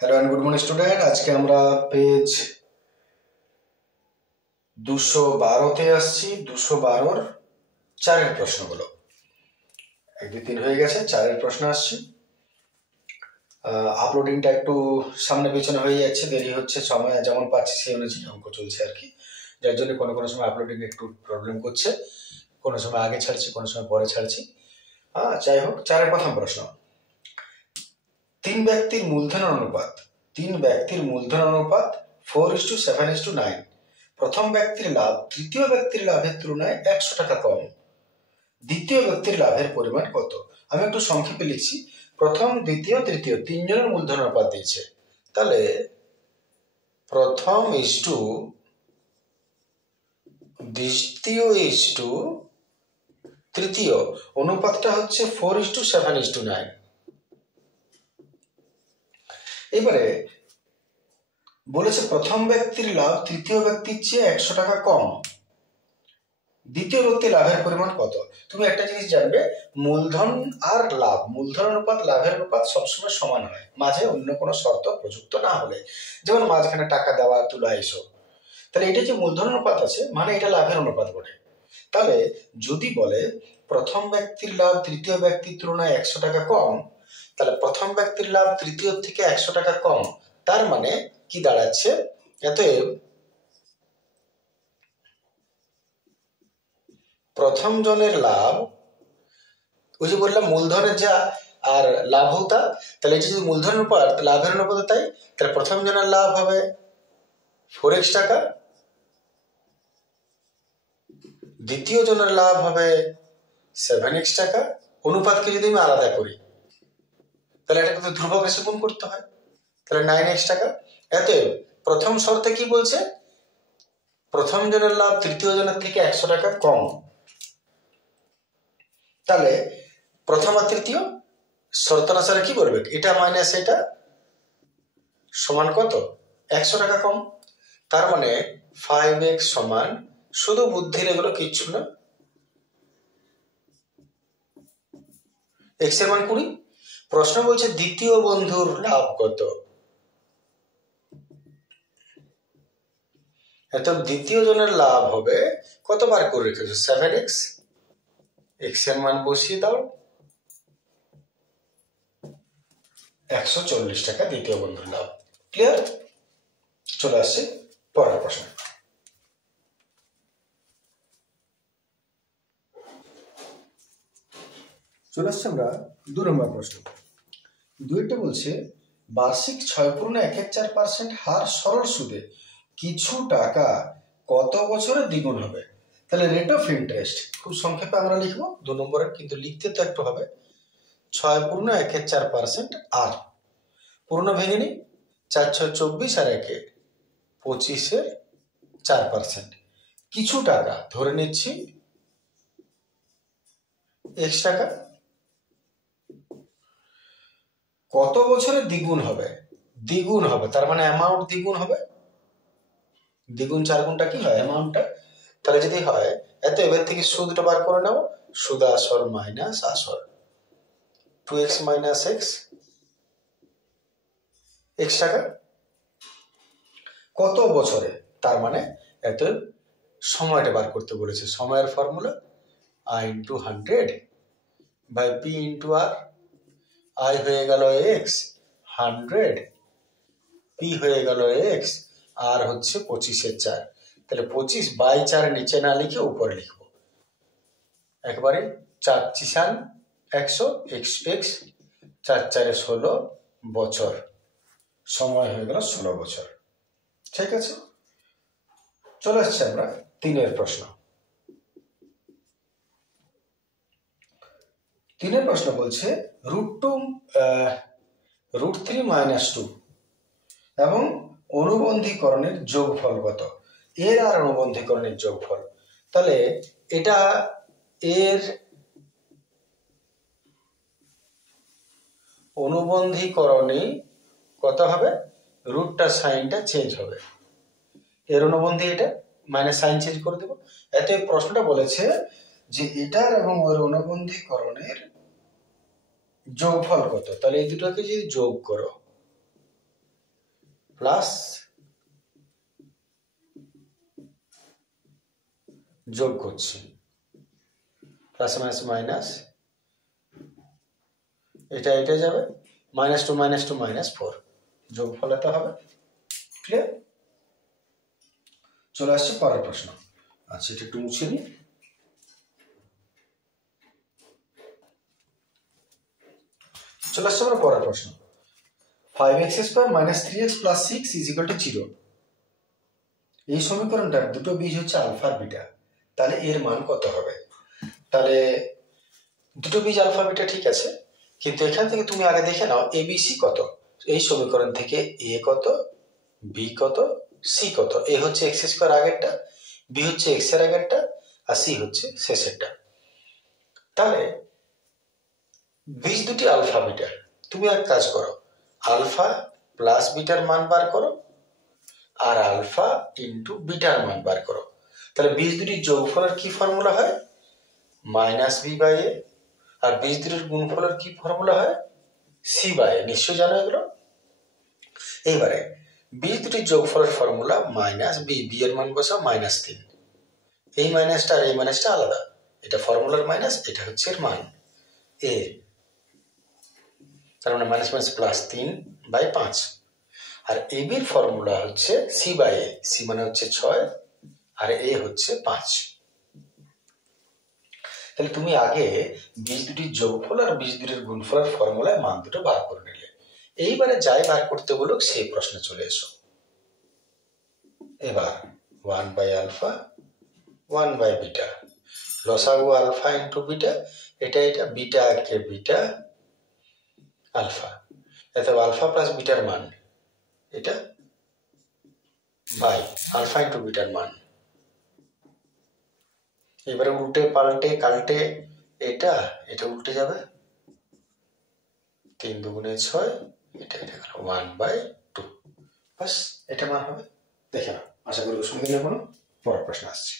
Hello and good morning student. আজকে আমরা page 212-তে আসছি। 212-র 4-এর প্রশ্নগুলো 1 2 3 হয়ে গেছে, 4-এর প্রশ্ন আসছে। আপলোডিংটা একটু সামনে পেছনে হয়ে যাচ্ছে, দেরি হচ্ছে, সময় যেমন পাচ্ছি সেই অনুযায়ী অঙ্ক চলছে আর কি, যার জন্য কোনো কোনো সময় আপলোডিং একটু প্রবলেম করছে, কোনো সময় আগে ছাড়ছি, কোনো সময় পরে ছাড়ছি। যাই হোক, 4-এর প্রথম প্রশ্ন, 3 ব্যক্তির মূলধন অনুপাত 4:7:9। প্রথম ব্যক্তির লাভ তৃতীয় ব্যক্তির লাভের তুলনায় 100 টাকা কম। দ্বিতীয় ব্যক্তির লাভের পরিমাণ কত? আমি একটু সংক্ষেপে লিখছি। প্রথম, দ্বিতীয়, তৃতীয় 3 জনের মূলধন অনুপাত দিয়েছে, তাহলে প্রথম ইস্টু দ্বিতীয় ইস্টু তৃতীয় অনুপাতটা হচ্ছে 4:7:9। এবারে বলেছে প্রথম ব্যক্তির লাভ তৃতীয় ব্যক্তির চেয়ে 100 টাকা কম। দ্বিতীয় ব্যক্তির লাভের পরিমাণ কত? তুমি একটা জিনিস জানবে, মূলধন আর লাভ, মূলধন অনুপাত লাভের অনুপাত সবসময় সমান হয়, মাঝে অন্য কোনো শর্ত প্রযুক্ত না হলে, যেমন মাঝখানে টাকা দেওয়া তোলা এসব। তাহলে এটা যে মূলধন অনুপাত আছে মানে এটা লাভের অনুপাত বটে। তাহলে যদি বলে প্রথম ব্যক্তির লাভ তৃতীয় ব্যক্তির তুলনায় 100 টাকা কম, তাহলে প্রথম ব্যক্তির লাভ তৃতীয় থেকে 100 টাকা কম, তার মানে কি দাঁড়াচ্ছে? অতএব প্রথম জনের লাভ, ওই যে বললাম মূলধনের যা আর লাভ হতা, তাহলে এটা যদি মূলধন অনুপাত লাভের অনুপাত, তাহলে প্রথম জনের লাভ হবে 4x টাকা, দ্বিতীয় জনের লাভ হবে 7x টাকা। অনুপাতকে যদি আমি আলাদা করি তাহলে এটা কিন্তু ধ্রুবক এসে গুণ করতে হয়, তাহলে 9x টাকা। অতএব প্রথম শর্তে কি বলছে? প্রথম জনের লাভ তৃতীয় জনের থেকে 100 টাকা কম। তাহলে প্রথম আর তৃতীয় শর্ত অনুসারে কি করবে? এটা মাইনাস এটা সমান কত? 100 টাকা কম। তার মানে 5x সমান, শুধু বুদ্ধির, এগুলো কিচ্ছু না, x এর মান 20। প্রশ্ন বলছে দ্বিতীয় বন্ধুর লাভ কত? এত দ্বিতীয় জনের লাভ হবে কতবার করে রেখেছো? 7x। x এর মান বসিয়ে দাও, 140 টাকা দ্বিতীয় বন্ধুর লাভ। ক্লিয়ার? চলে আসছে পরের প্রশ্ন। চলে আসছে আমরা 2 নম্বর প্রশ্ন। 2টা বলছে বার্ষিক 6.114% হার সরল সুদে কিছু টাকা কত বছরে দ্বিগুণ হবে? তাহলে রেট অফ ইন্টারেস্ট খুব সংক্ষেপে আমরা লিখবো 2 নম্বরে, কিন্তু লিখতে তো একটু হবে। 6.114% আর পুরনো ভেঙে নি, 4 6 24 আর 1 25-এর 4%। কিছু টাকা ধরে নিচ্ছি x টাকা, কত বছরে দ্বিগুণ হবে? দ্বিগুণ হবে তার মানে অ্যামাউন্ট দ্বিগুণ হবে। দ্বিগুণ 4 গুণটা কি হয়? অ্যামাউন্টটা। তাহলে যদি হয় এত, এবার থেকে সুদটা বার করে নেব, সুদ আসল মাইনাস আসল, 2x মাইনাস x টাকা কত বছরে, তার মানে এত সময়টা বার করতে বলেছে। সময়ের formula I × 100 by P × R। I হয়ে গেল x, 100, P হয়ে গেল x, আর হচ্ছে 25-এর 4। তাহলে 25/4 নিচে না লিখে উপরে লিখবো একবারে। 4 × 100 x, 4 4 16 বছর, সময় হয়ে গেল 16 বছর। ঠিক আছে, চলে আসছে আমরা 3-এর প্রশ্ন। 3-এর প্রশ্ন বলছে √3 - 2 এবং অনুবন্ধীকরণের যোগফল কত? এর আর অনুবন্ধীকরণের যোগফল। তাহলে এটা এর অনুবন্ধীকরণে কত হবে? রুটটার সাইনটা চেঞ্জ হবে, এর অনুবন্ধী এটা, মাইনাস সাইন চেঞ্জ করে দেবো। এত প্রশ্নটা বলেছে যে এটার এবং ওর অনুবন্ধীকরণের যোগফল কত। তাহলে এই দুটোকে যদি যোগ করো প্লাস যোগ করছি, প্লাস মাইনাস মাইনাস, এটা যাবে, -2 - 2 -4, যোগফল এত হবে। ক্লিয়ার? চলে আসছে পরের প্রশ্ন। আচ্ছা, এটা একটু মুছে নিই। চলে আসছে আমার পরের প্রশ্ন। 5x² - 3x + 6 = 0। এই সমীকরণটার দুটো বীজ হচ্ছে আলফা আর বিটা, তাহলে এর মান কত হবে? তাহলে দুটো বীজ আলফা বিটা ঠিক আছে, কিন্তু এখান থেকে তুমি আগে দেখে নাও এবিসি কত। এই সমীকরণ থেকে এ কত, বি কত, সি কত। এ হচ্ছে x² আগেরটা, বি হচ্ছে x এর আগেরটা, আর সি হচ্ছে শেষেরটা। তাহলে বীজ দুটি আলফা বিটা, তুমি এক কাজ করো, আলফা প্লাস বিটার মান বার করো আর আলফা ইন্টু বিটার মান বার করো। তাহলে বীজ দুটির যোগফলের কি ফর্মুলা হয়? -b/a। আর বীজ দুটির গুণফলের কি ফর্মুলা হয়? c/a। নিশ্চয় জানো এগুলো। এইবারে বীজ দুটির যোগফলের ফর্মুলা -b, বি এর মান বসাও -3। এই মাইনাসটা আর এই মাইনাসটা আলাদা, এটা ফর্মুলার মাইনাস, এটা হচ্ছে এর মান এ। তার মানে -3/5। আর এ বির ফর্মুলা হচ্ছে c/a, সি মানে হচ্ছে 6 আর এ হচ্ছে 5। তাহলে তুমি আগে বীজ দুটির যোগফল আর বীজ দুটির গুণফলের ফর্মুলায় মান দুটো বার করে নিলে। এইবারে যাই বার করতে বলুক সেই প্রশ্নে চলে এসো। এবার 1/α 1/β, লসাগু আলফা ইন্টু বিটা, এটা বিটা কে বিটা আলফা, অর্থাৎ আলফা প্লাস বিটার মান এটা বাই আলফা ইন্টু বিটার মান। এবারে উল্টে পাল্টে কাল্টে এটা উল্টে যাবে, 3 × 2 = 6, এটা গেল 1/2। বাস, এটা মান হবে। দেখে নাও, আশা করি অসুবিধা নেই কোনো। পরের প্রশ্ন আসছে।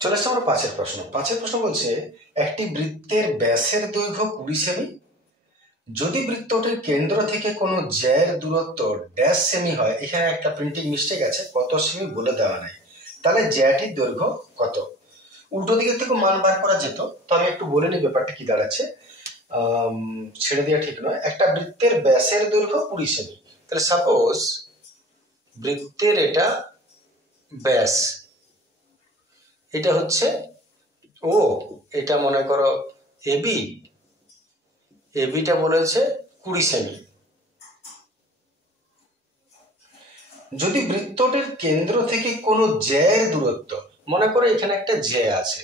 চলে আসছে আমরা পাঁচের প্রশ্ন। পাঁচের প্রশ্ন বলছে, একটি বৃত্তের ব্যাসের দৈর্ঘ্য 20 সেমি, যদি বৃত্তটির কেন্দ্র থেকে কোনো জ্যায়ের দূরত্ব ড্যাশ সেমি হয়। এখানে একটা প্রিন্টিং মিস্টেক আছে, কত সেমি বলে দেওয়া নেই। তাহলে জ্যাটির দৈর্ঘ্য কত? উল্টো দিকের থেকে মান বার করা যেত, তো আমি একটু বলে নিই ব্যাপারটা কি দাঁড়াচ্ছে। ছেড়ে দেওয়া ঠিক নয়। একটা বৃত্তের ব্যাসের দৈর্ঘ্য 20 সেমি। তাহলে সাপোজ বৃত্তের এটা ব্যাস, এটা হচ্ছে ও, এটা মনে করো এবি, এবিটা বলেছে 20 সেমি। যদি বৃত্তটির কেন্দ্র থেকে কোনো জ্যায়ের দূরত্ব, মনে করো এখানে একটা জ্যা আছে,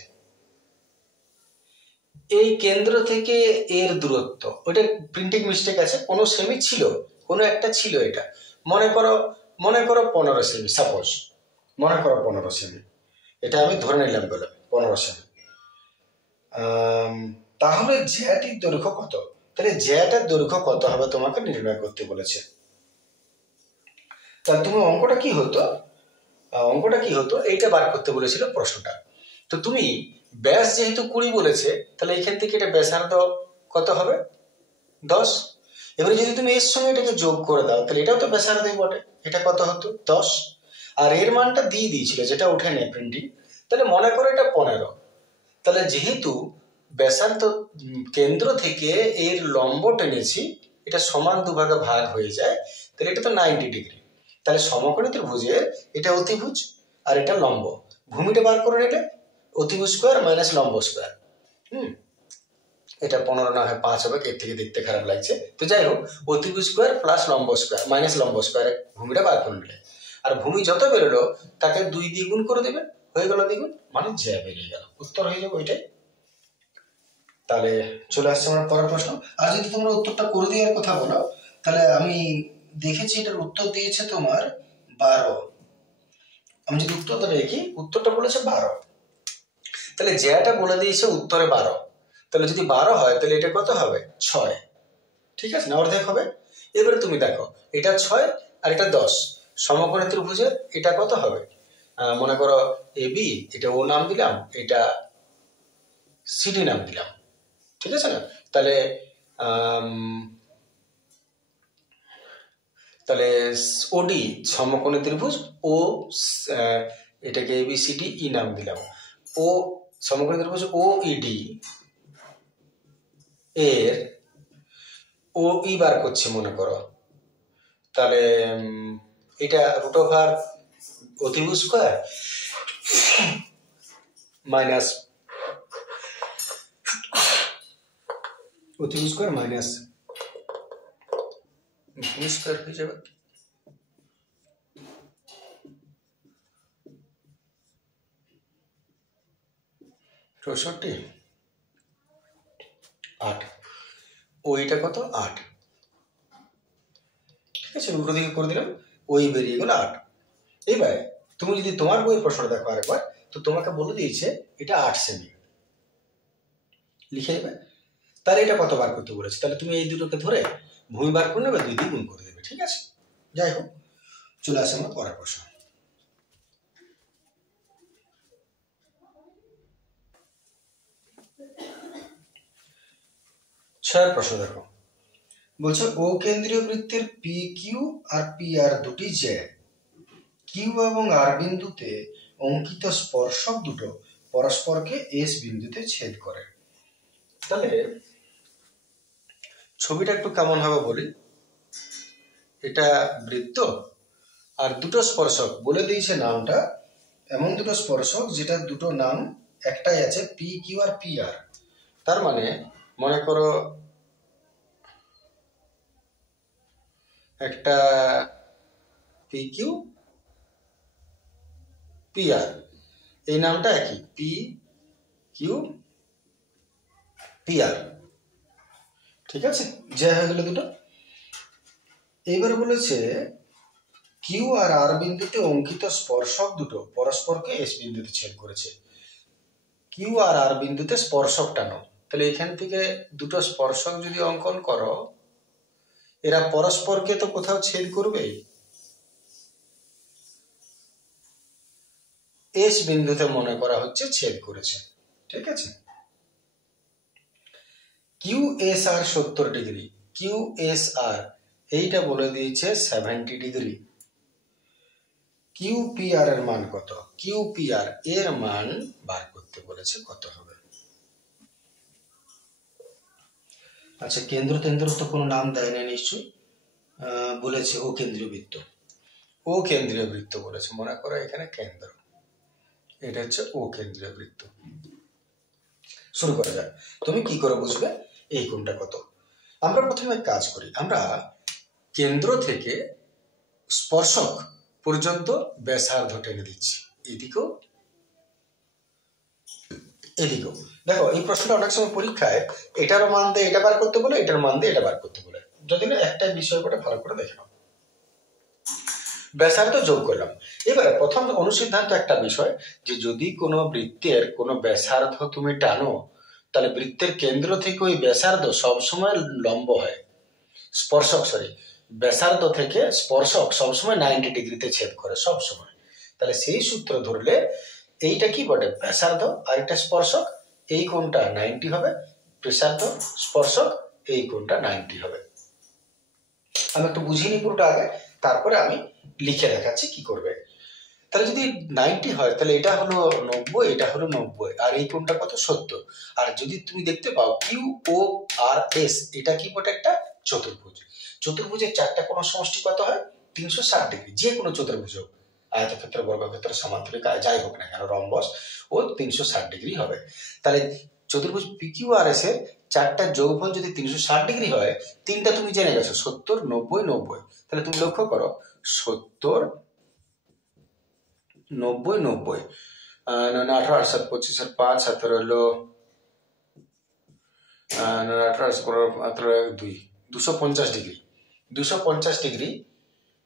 এই কেন্দ্র থেকে এর দূরত্ব, ওটা প্রিন্টিং মিস্টেক আছে, কোনো সেমি ছিল, কোনো একটা ছিল, এটা মনে করো 15 সেমি। সাপোজ মনে করো 15 সেমি, এটা আমি ধরে নিলাম, বলে 15 সেমি। তাহলে জ্যাটির দৈর্ঘ্য কত? তাহলে জ্যাটার দৈর্ঘ্য কত হবে তোমাকে নির্ণয় করতে বলেছে। তাহলে তুমি অঙ্কটা কি হতো, এইটা বার করতে বলেছিল প্রশ্নটা। তো তুমি ব্যাস যেহেতু 20 বলেছে, তাহলে এখান থেকে এটা ব্যাসার্ধ কত হবে? 10। এবারে যদি তুমি এর সঙ্গে এটাকে যোগ করে দাও, তাহলে এটাও তো ব্যাসার্ধই বটে, এটা কত হতো? 10। আর এর মানটা দিয়ে দিয়েছিল, যেটা উঠে নেয় প্রিন্টিং, তাহলে মনে করো এটা 15। তাহলে যেহেতু ব্যাসার্ধ কেন্দ্র থেকে এর লম্ব টেনেছি, এটা সমান দুভাগে ভাগ হয়ে যায়, তাহলে এটা তো 90 ডিগ্রি। তাহলে সমকোণী ত্রিভুজের এটা অতিভুজ আর এটা লম্ব। ভূমিটা বার করে নিলে অতিভুজ স্কোয়ার মাইনাস লম্ব স্কোয়ার। এটা 15 না হয় 5 হবে, এর থেকে দেখতে খারাপ লাগছে। তো যাই হোক, অতিভুজ স্কোয়ার প্লাস লম্ব স্কোয়ার মাইনাস লম্ব স্কোয়ার, ভূমিটা বার করে নিলে। আর ভূমি যত বেরোলো তাকে 2 দিয়ে গুণ করে দেবে, হয়ে গেল দ্বিগুণ, মানে জ্যা বেরিয়ে গেল, উত্তর হয়ে যাবে ওইটাই। তাহলে চলে আসছে আমার পরের প্রশ্ন। আর যদি তোমরা উত্তরটা করে দেওয়ার কথা বলো, তাহলে আমি দেখেছি এটার উত্তর দিয়েছে তোমার 12। আমি যদি উত্তরটা দেখি, উত্তরটা বলেছে 12। তাহলে জ্যাটা বলে দিয়েছে উত্তরে 12। তাহলে যদি 12 হয়, তাহলে এটা কত হবে? 6। ঠিক আছে না, অর্ধেক হবে। এবারে তুমি দেখো, এটা 6 আর এটা 10, সমকোণী ত্রিভুজের এটা কত হবে? মনে করো এবি, এটা ও নাম দিলাম, এটা সিডি নাম দিলাম, ঠিক আছে না? তাহলে তাহলে ওডি সমকোণী ত্রিভুজ ও, এটাকে ABCD ই নাম দিলাম, ও সমকোণী ত্রিভুজ ও ইডি এর ও ই বার করছে মনে করো, তাহলে এটা রুট ওভার অতিভুজ স্কয়ার মাইনাস অতিভুজ স্কয়ার মাইনাস ভূমি স্কয়ার হয়ে যাবে। চৌষট্টি 8, ওইটা কত 8, ঠিক আছে, উল্টো দিকে করে দিলাম, ওই বেরিয়ে গেল 8। এইবার তুমি যদি তোমার বইয়ের প্রশ্নটা দেখো আরেকবার, তো তোমাকে বলে দিয়েছে এটা 8 সেমি, লিখে নেবে। তাহলে এটা কত বার করতে বলেছে, তাহলে তুমি এই দুটোকে ধরে ভূমি বার করে নেবে, 2 দিয়ে গুণ করে দেবে, ঠিক আছে। যাই হোক, চলে আসে আমরা পরের প্রশ্ন। ছয়ের প্রশ্ন দেখো, বলছে ও কেন্দ্রীয় বৃত্তের P Q R P R দুটি জেড, কিউ এবং আর বিন্দুতে অঙ্কিত স্পর্শক দুটো পরস্পরকে এস বিন্দুতে ছেদ করে। তাহলে ছবিটা একটু কেমন হবে বলি, এটা বৃত্ত আর দুটো স্পর্শক বলে দিয়েছে নামটা, এমন দুটো স্পর্শক যেটা দুটো নাম একটাই আছে, P Q R P R. তার মানে মনে করো একটা পি কিউ পি আর, এই নামটা একই, পি কিউ পি আর, ঠিক আছে, যে হয়ে গেল দুটো। এইবার বলেছে কিউ আর আর বিন্দুতে অঙ্কিত স্পর্শক দুটো পরস্পরকে এস বিন্দুতে ছেদ করেছে। কিউ আর আর বিন্দুতে স্পর্শক টানো, তাহলে এখান থেকে দুটো স্পর্শক যদি অঙ্কন করো, এরা পরস্পরকে তো কোথাও ছেদ করবে, এস বিন্দুতে মনে করা হচ্ছে ছেদ করেছে, ঠিক আছে। কিউ এস আর 70 ডিগ্রি, কিউ এস আর এইটা বলে দিয়েছে 70 ডিগ্রি। কিউ পি আর এর মান কত, কিউ পি আর এর মান বার করতে বলেছে, কত হবে। আচ্ছা, কেন্দ্র কেন্দ্র তো কোনো নাম দেয় না নিশ্চয়ই, বলেছে ও কেন্দ্রীয় বৃত্ত, ও কেন্দ্রীয় বৃত্ত বলেছে, মনে করো এখানে কেন্দ্র, এটা হচ্ছে ও কেন্দ্রীয় বৃত্ত। শুরু করা যাক, তুমি কি করে বুঝবে এই কোণটা কত। আমরা প্রথমে কাজ করি, আমরা কেন্দ্র থেকে স্পর্শক পর্যন্ত ব্যাসার্ধ টেনে দিচ্ছি, এদিকেও এদিকেও। দেখো এই প্রশ্নটা অনেক সময় পরীক্ষায় এটারও মান দিয়ে এটা বার করতে বলে, এটার মান দিয়ে এটা বার করতে বলে, যদি না একটা বিষয় করে ভালো করে দেখে নাও। ব্যাসার্ধ যোগ করলাম। এবারে প্রথম অনুসিদ্ধান্ত একটা বিষয়, যে যদি কোনো বৃত্তের কোনো ব্যাসার্ধ তুমি টানো, তাহলে বৃত্তের কেন্দ্র থেকে ওই ব্যাসার্ধ সবসময় লম্ব হয়, স্পর্শক ব্যাসার্ধ থেকে স্পর্শক সবসময় 90 ডিগ্রিতে ছেদ করে সবসময়। তাহলে সেই সূত্র ধরলে এইটা কি বটে, ব্যাসার্ধ আর এটা স্পর্শক, এই কোণটা 90 হবে, ব্যাসার্ধ স্পর্শক এই কোণটা 90 হবে। আমি একটু বুঝিয়ে নিই পুরোটা আগে, তারপরে আমি লিখে দেখাচ্ছি কি করবে। তাহলে যদি 90 হয়, তাহলে এটা হলো 90, এটা হলো 90, আর এই কোণটা কত 70। আর যদি তুমি দেখতে পাও কিউ ও আর এস, এটা কি বটে, একটা চতুর্ভুজ। চতুর্ভুজের চারটা কোণ সমষ্টি কত হয়, 360 ডিগ্রি। যে কোনো চতুর্ভুজ হোক, আয়তক্ষেত্র, বর্গক্ষেত্র, সমান্তরিক, যাই হোক না কেন, রম্বস ও 360 ডিগ্রি হবে। তাহলে চতুর্ভুজ পি কিউ আর এস এর চারটা যোগফল যদি 360 ডিগ্রি হয়, তিনটা তুমি জেনে গেছো 70, 90, 90। তাহলে তুমি লক্ষ্য করো 70, 90, 90, 18, 7, 25, 5, 17 হলো 18, 2, 250 ডিগ্রি। 250 ডিগ্রি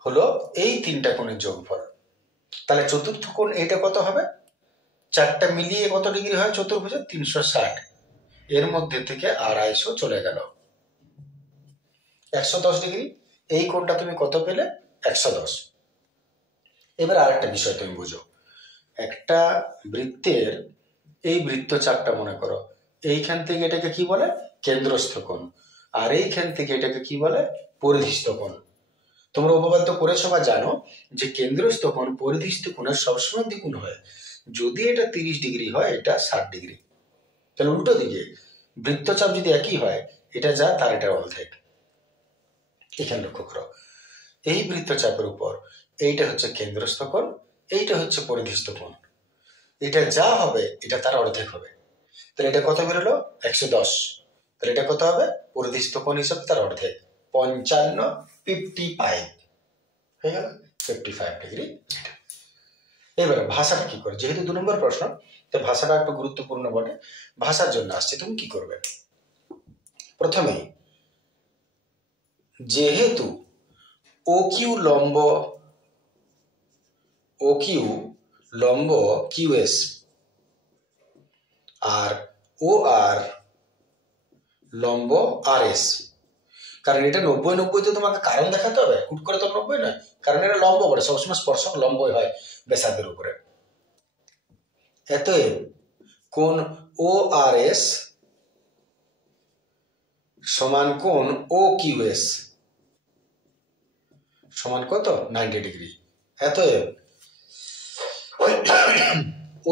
হলো এই তিনটা কোণের যোগফল। তাহলে চতুর্থ কোণ এইটা কত হবে, চারটা মিলিয়ে কত ডিগ্রি হয় চতুর্ভুজে, 360। এর মধ্যে থেকে 250 চলে গেল, 110 ডিগ্রি। এই কোণটা তুমি কত পেলে, 110। এবার আরেকটা বিষয় তুমি বুঝো, একটা বৃত্তের এই বৃত্ত চাপটা মনে করো, এইখান থেকে এটাকে কি বলে, কেন্দ্রস্থ কোণ, আর এইখান থেকে এটাকে কি বলে, পরিধিস্থ কোণ। তোমরা উপপাদ্য করেছো বা জানো যে কেন্দ্রস্থ কোণ পরিধিস্থ কোণের সবসময় দ্বিগুণ হয়। যদি এটা 30 ডিগ্রি হয়, এটা 60 ডিগ্রি। তাহলে উল্টো দিকে বৃত্তচাপ যদি একই হয়, এটা যা তার এটা অর্ধেক। এখানে লক্ষ্য করো, এই বৃত্তচাপের উপর এইটা হচ্ছে কেন্দ্রস্থ কোণ, এইটা হচ্ছে পরিধিস্থ কোণ। এটা যা হবে এটা তার অর্ধেক হবে। তাহলে এটা কত বেরোলো? 110। তাহলে এটা কত হবে? পরিধিস্থ কোণ হিসাবে তার অর্ধেক, 55, 55 হয়ে গেল, 55 ডিগ্রি। এবারে ভাষাটা কি করে, যেহেতু 2 নম্বর প্রশ্ন, তো ভাষাটা একটু গুরুত্বপূর্ণ বটে। ভাষার জন্য আসছে, তুমি কি করবে? প্রথমেই যেহেতু OQ লম্ব QS আর OR লম্ব RS, কারণ এটা 90-90 তো তোমাকে কারণ দেখাতে হবে, হুট করে তো 90 নয়, কারণ এটা লম্ব বলে, সবসময় স্পর্শক লম্বই হয় ব্যাসার্ধের উপরে। অতএব কোণ ORS সমান কোণ OQS সমান কত? 90 ডিগ্রি। অতএব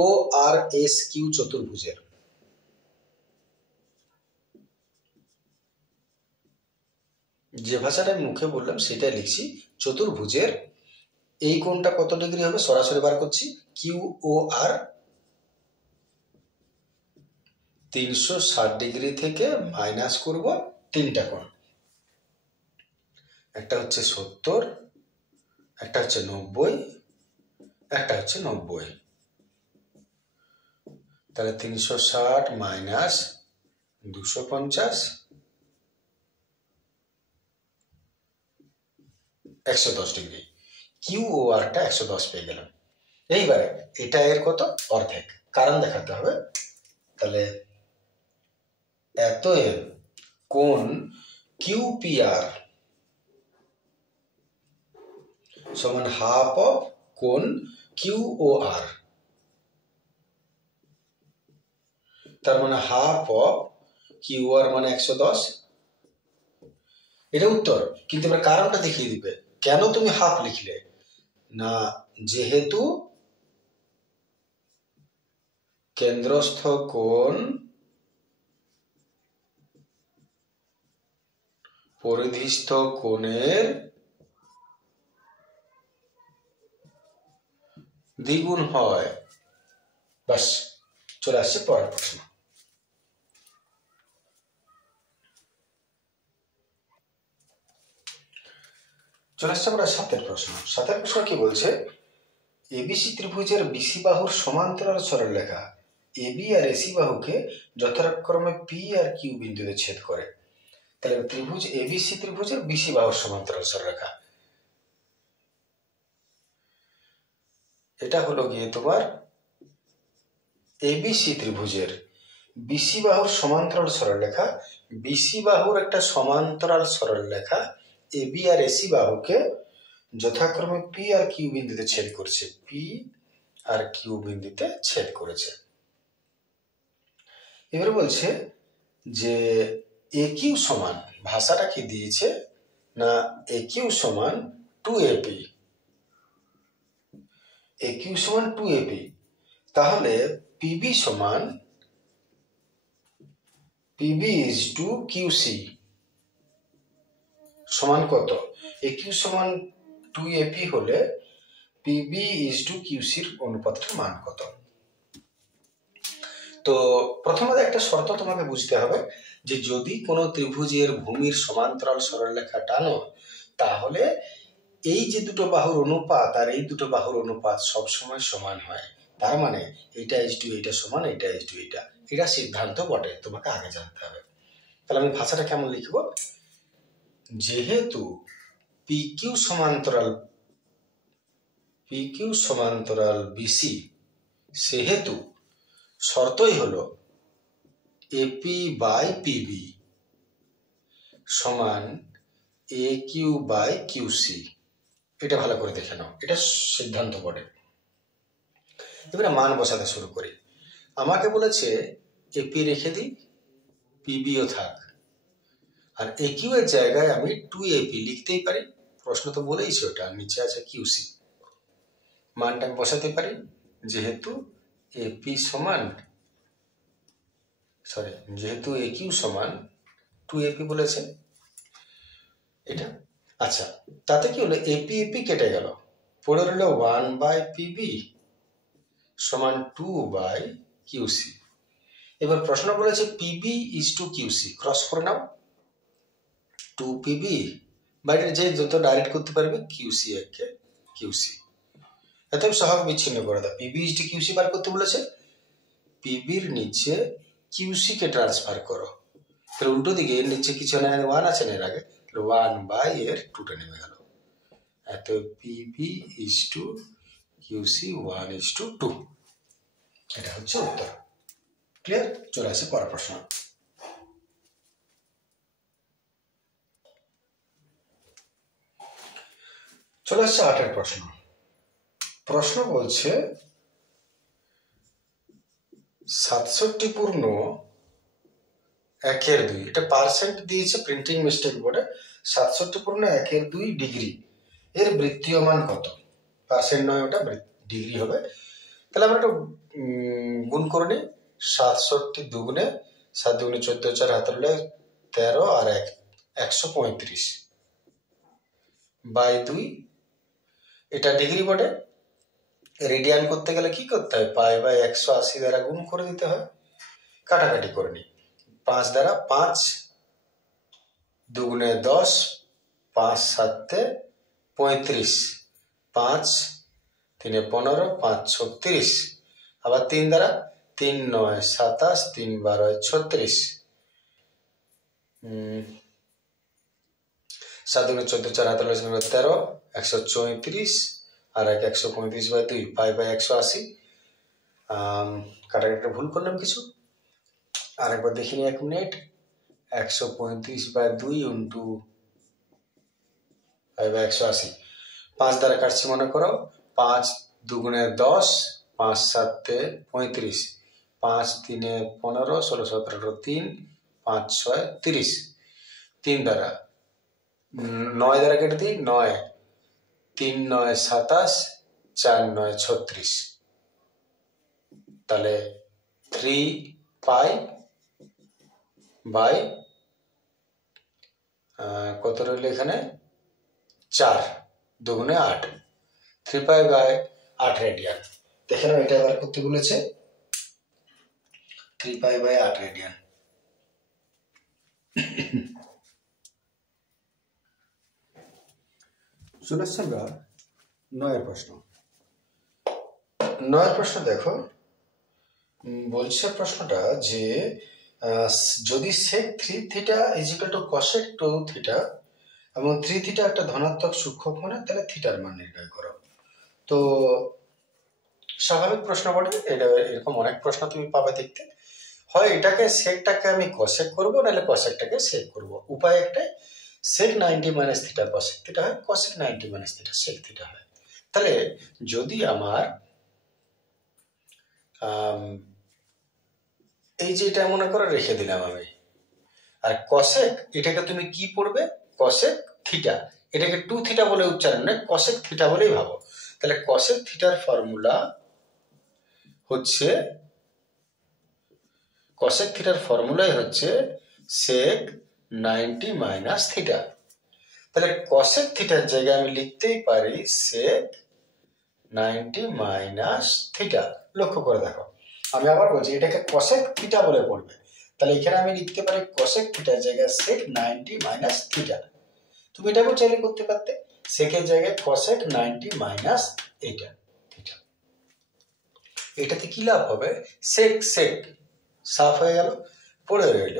ORSQ চতুর্ভুজের যে ভাষাটা আমি মুখে বললাম সেটাই লিখছি। চতুর্ভুজের এই কোণটা কত ডিগ্রি হবে? সরাসরি বার করছি, QOR 360 ডিগ্রি থেকে মাইনাস করব 3টা কোণ। একটা হচ্ছে 70, একটা হচ্ছে 90, একটা হচ্ছে 90। তাহলে 360 মাইনাস 250, 110 ডিগ্রি। QORটা 110 পেয়ে গেলাম। এইবারে এটা এর কত? অর্ধেক, কারণ দেখাতে হবে। তাহলে অতএব কোণ QPR সমান হাফ অফ কোণ QOR, তার মানে হাফ অফ QOR মানে 110। এটা উত্তর, কিন্তু এবার কারণটা দেখিয়ে দিবে। কেন তুমি হাফ লিখলে? না, যেহেতু কেন্দ্রস্থ কোণ পরিধিস্থ কোণের দ্বিগুণ হয়। বাস, চলে আসছে পরের প্রশ্ন। চলে আসছে আমরা 7 প্রশ্ন। 7 প্রশ্ন কি বলছে? ABC ত্রিভুজের BC বাহুর সমান্তরাল সরলরেখা AB আর AC বাহুকে যথাক্রমে P আর Q বিন্দুতে ছেদ করে। তাহলে ত্রিভুজ ABC ত্রিভুজের BC বাহুর সমান্তরাল সরলরেখা, এটা হলো গিয়ে তোমার ABC ত্রিভুজের BC বাহুর সমান্তরাল সরলরেখা। BC বাহুর একটা সমান্তরাল সরলরেখা AB আর AC বাহুকে যথাক্রমে P আর Q বিন্দুতে ছেদ করছে, P আর Q বিন্দুতে ছেদ করেছে। এবারে বলছে যে AQ সমান, ভাষাটা কি দিয়েছে না, AQ সমান 2AP, AQ সমান 2AP। তাহলে PB সমান PB is to QC সমান কত? AQ সমান 2AP হলে PB is to QC এর অনুপাতটার মান কত? তো প্রথমত একটা শর্ত তোমাকে বুঝতে হবে যে যদি কোনো ত্রিভুজের ভূমির সমান্তরাল সরলরেখা টানো, তাহলে এই যে দুটো বাহুর অনুপাত আর এই দুটো বাহুর অনুপাত সবসময় সমান হয়। তার মানে এইটা ইজ টু এইটা সমান, এইটা ইজ টু এইটা, এটা সিদ্ধান্ত বটে, তোমাকে আগে জানতে হবে। তাহলে আমি ভাষাটা কেমন লিখব? যেহেতু PQ সমান্তরাল BC, সেহেতু শর্তই হলো AP বাই PB সমান AQ বাই QC। এটা ভালো করে দেখে নাও, এটা সিদ্ধান্ত বটে। এবারে মান বসাতে শুরু করি। আমাকে বলেছে AP রেখে দিই, PBও থাক, আর AQ এর জায়গায় আমি 2AP লিখতেই পারি। প্রশ্ন তো বলেইছে ওটা, নিচে আছে কিউসি। মানটা আমি বসাতে পারি, যেহেতু এপি সমান যেহেতু এ কিউ সমান 2AP বলেছে এটা। আচ্ছা, তাতে কি হলো, এপি এপি কেটে গেল, পড়ে রইল 1/PB সমান 2/QC। এবার প্রশ্ন বলেছে PB is two QC, cross করে নাও, 2PB বাইরে যে যত ডাইরেক্ট করতে পারবে কিউসি একে কিউসি, এত সহগ বিচ্ছিন্ন করে দাও। পিবি ইজ টু কিউসি বার করতে বলেছে, পিবির নিচে কিউসি কে ট্রান্সফার করো, তাহলে উল্টো দিকে এর নিচে কিছু না, 1 আছে না এর আগে, 1/2টা নেমে গেল, এত পিবি ইজ টু কিউসি 1:2। এটা হচ্ছে উত্তর। ক্লিয়ার? চলে আসে পরের প্রশ্ন। চলে আসছে 8 প্রশ্ন। প্রশ্ন বলছে 67 পূর্ণ 1/2, এটা পার্সেন্ট দিয়েছে প্রিন্টিং মিস্টেক বোর্ডে, 67 পূর্ণ 1/2 ডিগ্রি এর বৃত্তীয় মান কত? পার্সেন্ট নয়, ওটা ডিগ্রি হবে। তাহলে আমরা একটু গুণ করে নিই, 67 দুগুণে 7 দুগুণে 14, 4 হাতে 13 আর 1 135 বাই 2, এটা ডিগ্রি বটে। রেডিয়ান করতে গেলে কি করতে হয়, পাই বাই 180 দ্বারা গুণ করে দিতে হয়। কাটাকাটি করে নিই, 5 দ্বারা 5 দুগুণে 10, 5 7 35, 5 3 15, 5 36, আবার 3 দ্বারা 3 9 27, 3 12 36, 7 দুগুণে 14, 4 হাতে 13, 134 আর 1 135 বাই 2, পাই বাই 180। কাটাকাটি ভুল করলাম কিছু, আরেকবার দেখিনি 1 মিনিট। 135 বাই 2 ইন্টু পাই বাই 180, 5 দ্বারা কাটছি মনে করো, 5 দুগুণে 10, 5 7 35, 5 3 15, 16 17 3, 5 6 30, 3 দ্বারা 9 দ্বারা কেটে দিই, 9 3 9 27, 4 9 36, তাহলে 3 পাই বাই কত রইল এখানে, 4 দুগুণে 8, 3 পাই বাই 8 রেডিয়ান। দেখে নাও, এটা এবার করতে বলেছে 3 পাই বাই 8 রেডিয়ান। চলে আসছে আমরা 9 প্রশ্ন। 9 প্রশ্ন দেখো, বলছে প্রশ্নটা যে যদি sec 3 theta equal to cosec 2 theta এবং 3 থিটা একটা ধনাত্মক সূক্ষ্ম হয়, তাহলে থিটার মান নির্ণয় করো। তো স্বাভাবিক প্রশ্ন বটে, এটা এরকম অনেক প্রশ্ন তুমি পাবে দেখতে, হয় এটাকে সেকটাকে আমি cosec করবো, নাহলে cosecটাকে sec করবো। উপায় একটাই, sec 90 minus theta cosec theta হয়, cosec 90 minus theta sec theta হয়। তাহলে যদি আমার এই যে এটা মনে করে রেখে দিলাম আমি, আর cosec এটাকে তুমি কি পড়বে, cosec থিটা, এটাকে 2 থিটা বলে উচ্চারণ নয়, cosec থিটা বলেই ভাবো। তাহলে cosec থিটার ফর্মুলা হচ্ছে, cosec থিটার ফর্মুলাই হচ্ছে sec 90 মাইনাস থিটা। তাহলে cosec থিটার জায়গায় আমি লিখতেই পারি sec 90 মাইনাস থিটা। লক্ষ্য করে দেখো, আমি আবার বলছি এটাকে cosec থিটা বলে পড়বে, তাহলে এখানে আমি লিখতে পারি cosec থিটার জায়গায় sec 90 মাইনাস থিটা। তুমি এটাকেও চাইলে করতে পারতে, sec এর জায়গায় cosec 90 মাইনাস এইটা থিটা। এটাতে কি লাভ হবে, sec sec সাফ হয়ে গেল, পড়ে রইল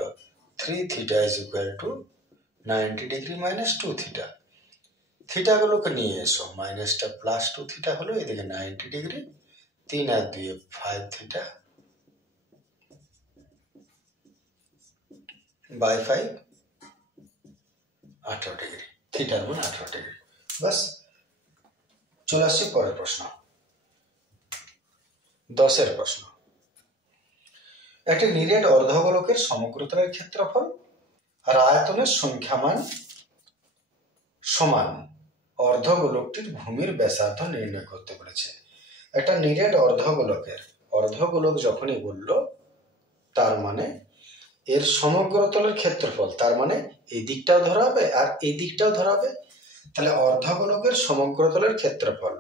3 theta is equal to 90 degree minus 2 theta. থিটাগুলোকে নিয়ে এসো, মাইনাসটা প্লাস 2 থিটা হলো, এদিকে 90 ডিগ্রি, 3 আর 2 5 থিটা বাই 5 18 ডিগ্রি, থিটার মান 18 ডিগ্রি। বাস, চলে আসছি পরের প্রশ্ন, 10 প্রশ্ন। একটি নিরেট অর্ধগোলকের সমগ্রতলের ক্ষেত্রফল আর আয়তনের সংখ্যামান সমান অর্ধগোলকটির ভূমির ব্যাসার্ধ নির্ণয় করতে বলেছে। একটা নিরেট অর্ধগোলক যখনই বলল, তার মানে এর সমগ্রতলের ক্ষেত্রফল, তার মানে এই দিকটাও ধরা হবে আর এই দিকটাও ধরা হবে। তাহলে অর্ধগোলকের সমগ্রতলের ক্ষেত্রফল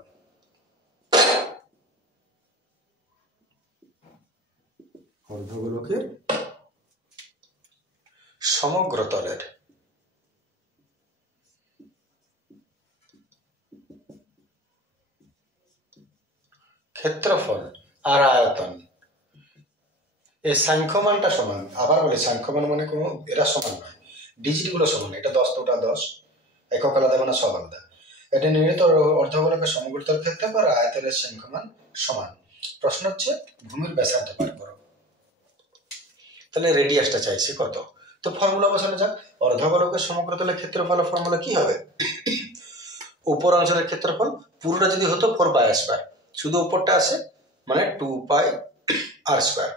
সমগ্রতলের ক্ষেত্রফল আর আয়তন, এই সাংখ্যমানটা সমান। আবার বলি, সাংখ্যমান মানে কোনো এরা সমান নয়, ডিজিট গুলো সমান। এটা 10 তো ওটা 10, একক আলাদা মানে সব আলাদা। এটা নির্ণীত অর্ধগোলকের সমগ্রতল ক্ষেত্রফল আর আয়তনের সংখ্যমান সমান। প্রশ্ন হচ্ছে ভূমির ব্যাসার্ধ বার করো। তাহলে রেডিয়াসটা চাইছি কত, তো ফর্মুলা বসানো যাক। অর্ধগোলকের সমগ্রতলের ক্ষেত্রফল ফর্মুলা কি হবে? উপর অঞ্চলের ক্ষেত্রফল পুরোটা যদি হতো 4πr², শুধু উপরটা আসে মানে 2πr²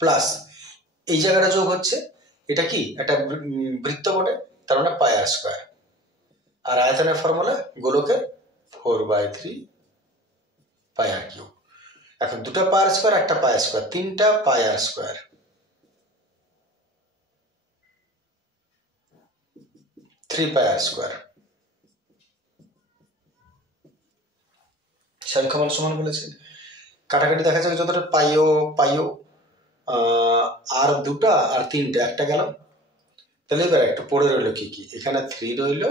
প্লাস এই জায়গাটা যোগ হচ্ছে, এটা কি একটা বৃত্ত বটে, তার মানে πr²। আর আয়তনের ফর্মুলা গোলকের 4/3πr³। এখন দুটো πr², একটা πr², 3টা πr², 3πr²। সংখ্যমান সমান বলেছে, কাটাকাটি দেখা যাবে যতটা পাইও আর দুটা আর তিনটা, একটা গেল। তাহলে এবার একটু পড়ে রইল কি কি, এখানে 3 রইল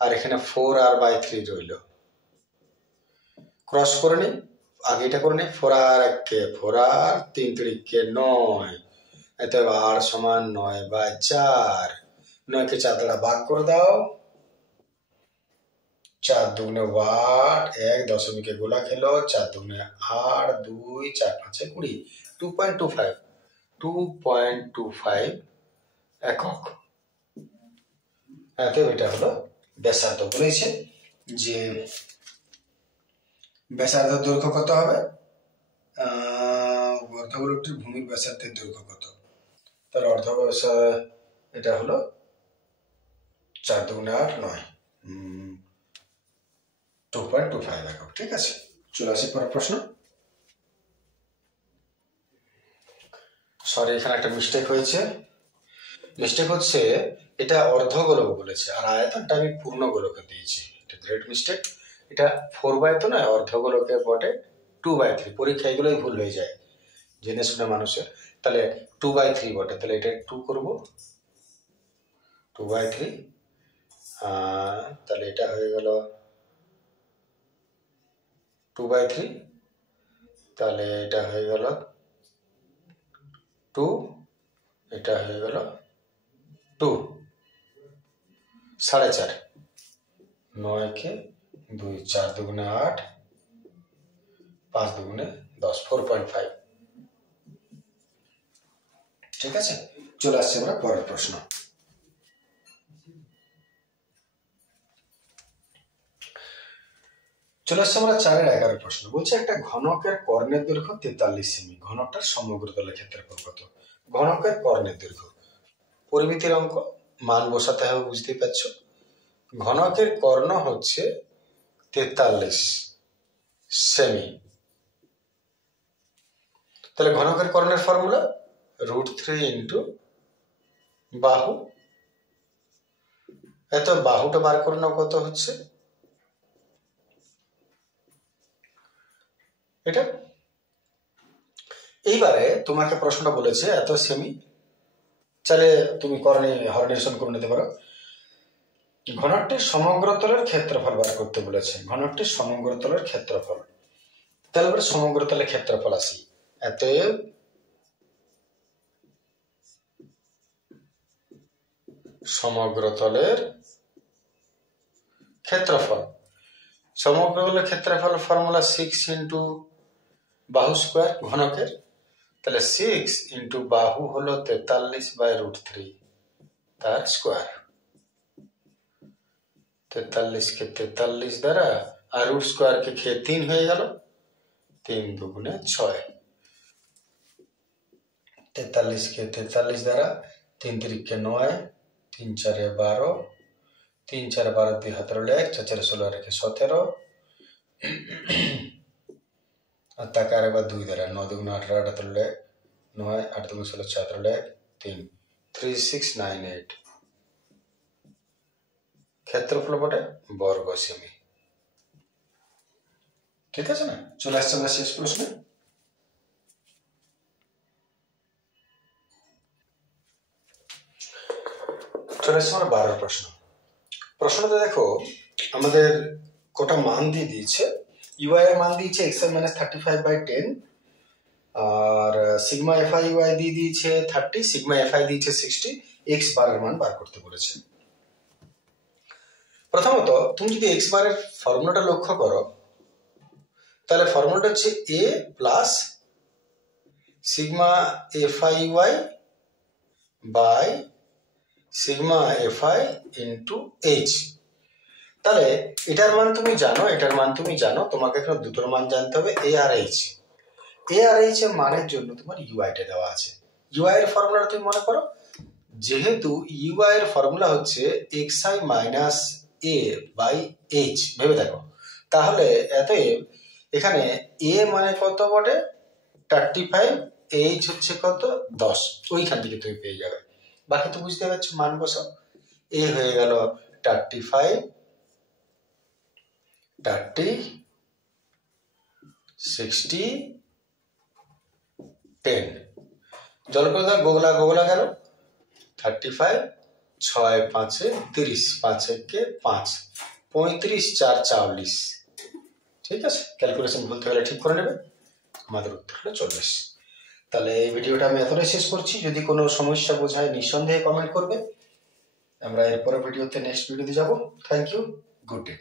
আর এখানে 4r/3 রইল। ক্রস করে নি, আগে এটা করে নি, 4r1 4r, 3 9, এত 8 সমান 9/4, 9কে 4 দ্বারা ভাগ করে দাও, 4 দুগুণে 8, 1 দশমিকে গোলা খেলো, 4 দুগুণে 8, 2 4 5 20, 2.25 একক। তো এটা হলো ব্যাসার্ধ। বলেছে যে ব্যাসার্ধের দৈর্ঘ্য কত হবে, অর্ধগোলকটির ভূমির ব্যাসার্ধের দৈর্ঘ্য কত, তার এটা হলো 4 দুগুণে 8 9, 2.25 একক। ঠিক আছে, চলে আসি পরের প্রশ্ন। সরি, এখানে একটা মিস্টেক হয়েছে। মিস্টেক হচ্ছে এটা অর্ধগোলক বলেছে আর আয়তনটা আমি পূর্ণ গোলকে দিয়েছি, এটা গ্রেট মিস্টেক। এটা 4/, তো নয়, অর্ধগোলকে বটে 2/3। পরীক্ষা এগুলোই ভুল হয়ে যায় জেনে শুনে মানুষের। তাহলে 2/3 বটে, তাহলে এটা 2 করবো, 2/3। তাহলে এটা হয়ে গেল 2/3, তাহলে এটা হয়ে গেল 2, এটা হয়ে গেল 2, 4.5, 9কে 2, 4 দুগুণে 8, 5 দুগুণে 10, 4.5। ঠিক আছে, চলে আসছে আমরা পরের প্রশ্ন। চলে আসছে আমরা 4-11 প্রশ্ন। বলছে একটা ঘনকের কর্ণের দৈর্ঘ্য 43 সেমি, ঘনকটার সমগ্রতলের ক্ষেত্রফল কত? ঘনকের কর্ণের দৈর্ঘ্য, পরিমিতির অঙ্ক, মান বসাতে হবে, বুঝতেই পারছো। ঘনকের কর্ণ হচ্ছে 43 সেমি। তাহলে ঘনকের কর্ণের ফর্মুলা √3 ইন্টু বাহু। এত বাহুটা বার করে নাও, কত হচ্ছে এটা। এইবারে তোমাকে প্রশ্নটা বলেছে এত সেমি, চাইলে তুমি করণে হরনির্ষণ করে নিতে পারো। ঘনকটির সমগ্রতলের ক্ষেত্রফল বার করতে বলেছে, ঘনকটির সমগ্রতলের ক্ষেত্রফল। তাহলে এবার সমগ্রতলের ক্ষেত্রফল আসি। অতএব সমগ্রতলের ক্ষেত্রফল, সমগ্রতলের ক্ষেত্রফল ফর্মুলা 6 ইন্টু বাহু স্কোয়ার ঘনকের। তাহলে 6 ইন্টু বাহু হলো 43/√3, তার স্কোয়ার। 43কে 43 দ্বারা আর রুট স্কোয়ারকে খেয়ে 3 হয়ে গেল, 3 দুগুণে 6। 43কে 43 দ্বারা, 3 3কে 9, 3 4 12, 3 4 12 2 হাতের 1 4 4 16 রেখে 17 আর তাকে আরেকবার 2 দ্বারা 9 2 18 8 হাতের 1 9 8 2 16 6 হাতের 1 3 3 6 9 8 ক্ষেত্রফল বটে বর্গ সেমি। ঠিক আছে না? চলে আসছে আমরা শেষ প্রশ্নে। চলে আসছে আমার 12 প্রশ্ন। প্রশ্নটা দেখো, আমাদের কটা মান দিয়ে দিয়েছে। ইউআই এর মান দিয়েছে xi - 35/10, আর সিগমা এফআই ইউআই দিয়ে দিয়েছে 30, সিগমা এফআই দিয়েছে 60, এক্স বারের মান বার করতে বলেছে। প্রথমত তুমি যদি এক্স বারের ফর্মুলাটা লক্ষ্য করো, তাহলে ফর্মুলাটা হচ্ছে a plus sigma f i u i by sigma f i into h. তাহলে এটার মান তুমি জানো, এটার মান তুমি জানো, তোমাকে এখানে দুটোর মান জানতে হবে, এ আর এইচ। এ আর এইচ এর মানের জন্য তোমার ইউআইটা দেওয়া আছে। ইউআই এর ফর্মুলাটা তুমি মনে করো, যেহেতু ইউআই এর ফর্মুলা হচ্ছে xi minus a by h, ভেবে দেখো, তাহলে এতএব এখানে এ মানে কত বটে 35, এইচ হচ্ছে কত 10, ওইখান থেকে তুমি পেয়ে যাবে। বাকি তো বুঝতে পারছো, মান বসাও। এ হয়ে গেল 35, 30, 60, 10। জল করে দাও, গোগলা গোগলা গেল 35, 6 5 30, 5 1 5, 35 4 40। ঠিক আছে, ক্যালকুলেশন বলতে গেলে ঠিক করে নেবে। আমাদের উত্তর হলো 40। তাহলে এই ভিডিওটা আমি এতটাই শেষ করছি। যদি কোনো সমস্যা বোঝায় নিঃসন্দেহে কমেন্ট করবে। আমরা এরপরে ভিডিওতে নেক্সট ভিডিওতে যাব। Thank you, good day.